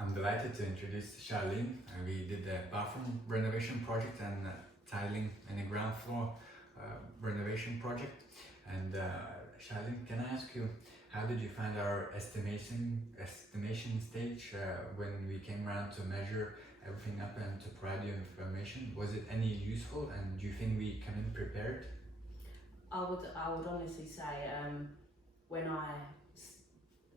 I'm delighted to introduce Charlene. We did a bathroom renovation project and tiling and a ground floor renovation project. And Charlene, can I ask you, how did you find our estimation stage when we came around to measure everything up and to provide you information? Was it any useful, and do you think we came in prepared? I would honestly say when I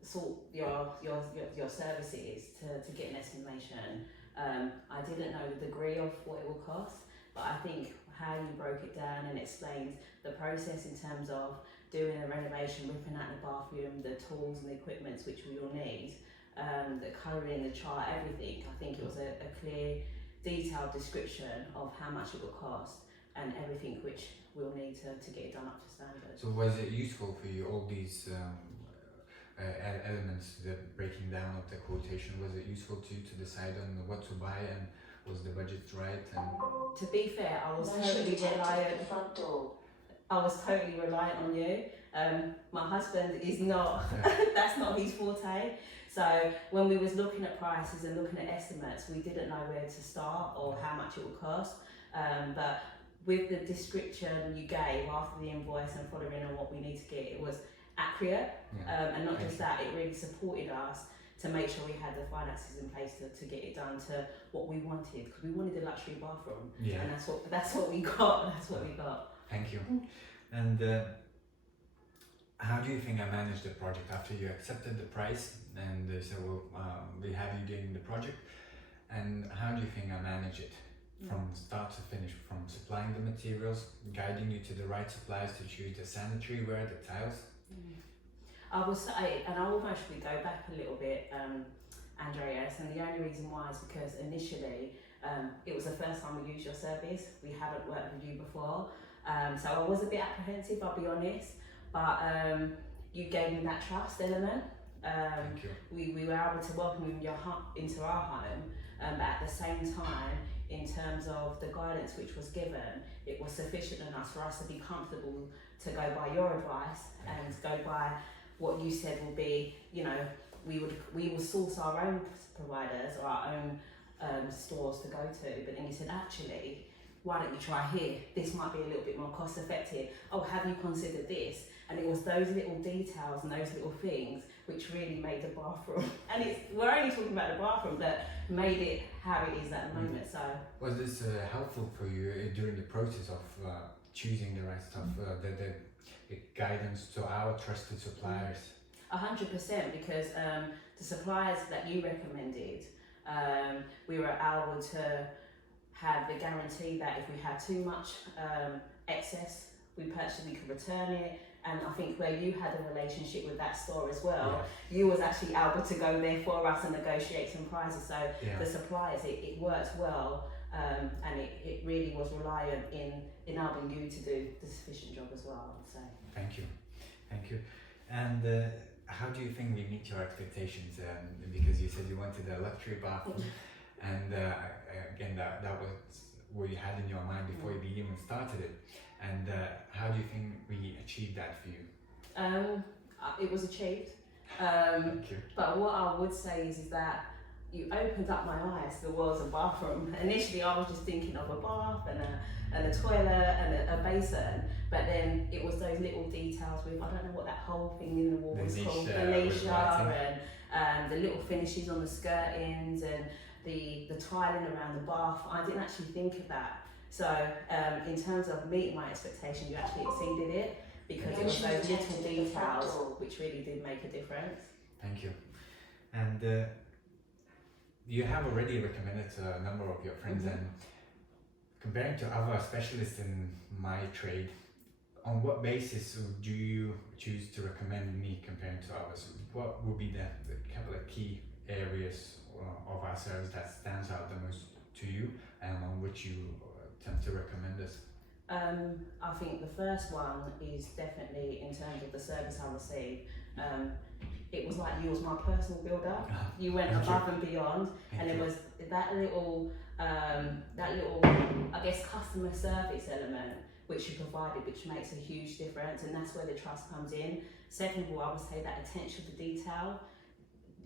sought your services to get an estimation, I didn't know the degree of what it would cost, but I think how you broke it down and explained the process in terms of doing a renovation, ripping out the bathroom, the tools and the equipment which we will need, the colouring, the chart, everything. I think it was a clear, detailed description of how much it would cost and everything which we'll need to get it done up to standard. So was it useful for you, all these elements, the breaking down of the quotation? Was it useful to you to decide on what to buy, and was the budget right? And to be fair, I was totally reliant. Front door. I was totally reliant on you. My husband is not. That's not his forte. So when we was looking at prices and looking at estimates, we didn't know where to start or how much it would cost. But with the description you gave after the invoice and following on what we need to get, it was accurate. And not just that, it really supported us to make sure we had the finances in place to get it done to what we wanted, because we wanted a luxury bathroom, and that's what we got. That's what we got. Thank you. And how do you think I managed the project after you accepted the price and they said, well, we have you doing the project? And how do you think I manage it from start to finish, from supplying the materials, guiding you to the right suppliers to choose the sanitary ware, the tiles? I will say, and I will actually go back a little bit, Andreas, and the only reason why is because initially it was the first time we used your service. We haven't worked with you before, so I was a bit apprehensive, I'll be honest, but you gave me that trust element. Thank you. We were able to welcome you into our home, but at the same time, in terms of the guidance which was given, it was sufficient enough for us to be comfortable to go by your advice and go by what you said will be, you know, we will source our own providers or our own stores to go to, but then you said, actually, why don't you try here? This might be a little bit more cost effective. Oh, have you considered this? And it was those little details and those little things which really made the bathroom, and we're only talking about the bathroom, that made it how it is at the moment. So was this helpful for you during the process of choosing the right stuff, the guidance to our trusted suppliers? 100%, because the suppliers that you recommended, we were able to have the guarantee that if we had too much excess, we could return it. And I think where you had a relationship with that store as well, you was actually able to go there for us and negotiate some prices. So the suppliers, it worked well, and it really was reliant in enabling you to do the sufficient job as well, I would say. Thank you. And how do you think we meet your expectations? Because you said you wanted a luxury bathroom, and again, that was what you had in your mind before you even started it. And how do you think we achieved that for you? It was achieved. Thank you. But what I would say is that you opened up my eyes to the world of bathroom. Initially, I was just thinking of a bath and a toilet and a basin, but then it was those little details with, I don't know what that whole thing in the wall was called, the fascia, and the little finishes on the skirtings and the tiling around the bath. I didn't actually think of that. So in terms of meeting my expectations, you actually exceeded it, because it was those little details which really did make a difference. Thank you. And you have already recommended to a number of your friends, and comparing to other specialists in my trade, on what basis do you choose to recommend me comparing to others? What would be the couple of key areas of our service that stands out the most to you, and on which you tend to recommend us? I think the first one is definitely in terms of the service I received. It was like you was my personal builder. You went above and beyond, and it was that little, I guess, customer service element which you provided, which makes a huge difference, and that's where the trust comes in. Second of all, I would say that attention to detail.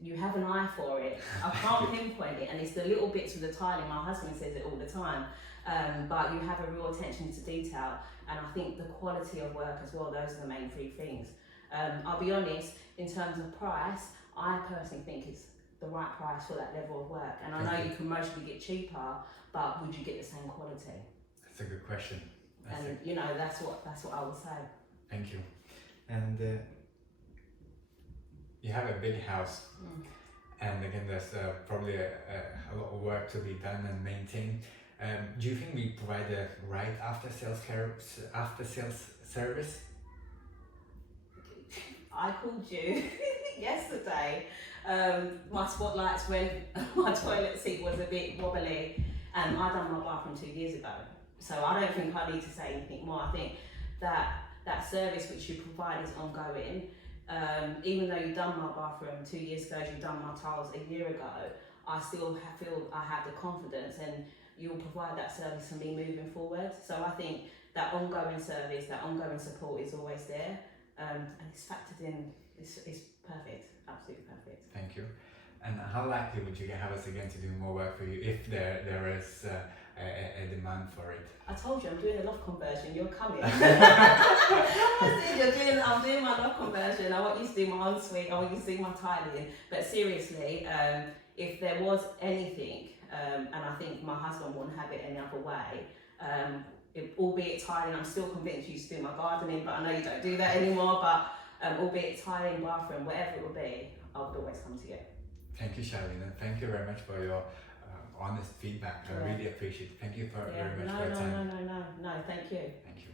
you have an eye for it. I can't pinpoint it, and it's the little bits of the tiling. My husband says it all the time, but you have a real attention to detail, and I think the quality of work as well. Those are the main three things. I'll be honest, in terms of price, I personally think it's the right price for that level of work. And I know you can mostly get cheaper, but would you get the same quality? That's a good question. You know, that's what I would say. Thank you. And you have a big house, and again, there's probably a lot of work to be done and maintained. Do you think we provide the right after sales service? I called you yesterday. My spotlights went, my toilet seat was a bit wobbly, and I done my bathroom 2 years ago. So I don't think I need to say anything more. I think that service which you provide is ongoing. Even though you've done my bathroom 2 years ago, you've done my tiles a year ago, I still feel I have the confidence, and you'll provide that service for me moving forward. So I think that ongoing service, that ongoing support is always there, and it's factored in. It's perfect, absolutely perfect. Thank you. And how likely would you have us again to do more work for you if there is a demand for it? I told you I'm doing a loft conversion. You're coming. I'm doing my loft conversion. I want you to do my ensuite. I want you to do my tiling. But seriously, if there was anything, and I think my husband wouldn't have it any other way, albeit tiling, I'm still convinced you to do my gardening, but I know you don't do that anymore. But albeit tiling, bathroom, whatever it would be, I would always come to you. Thank you, Charlene, and thank you very much for your honest feedback. I really appreciate it. Thank you very much for your time. No, thank you. Thank you.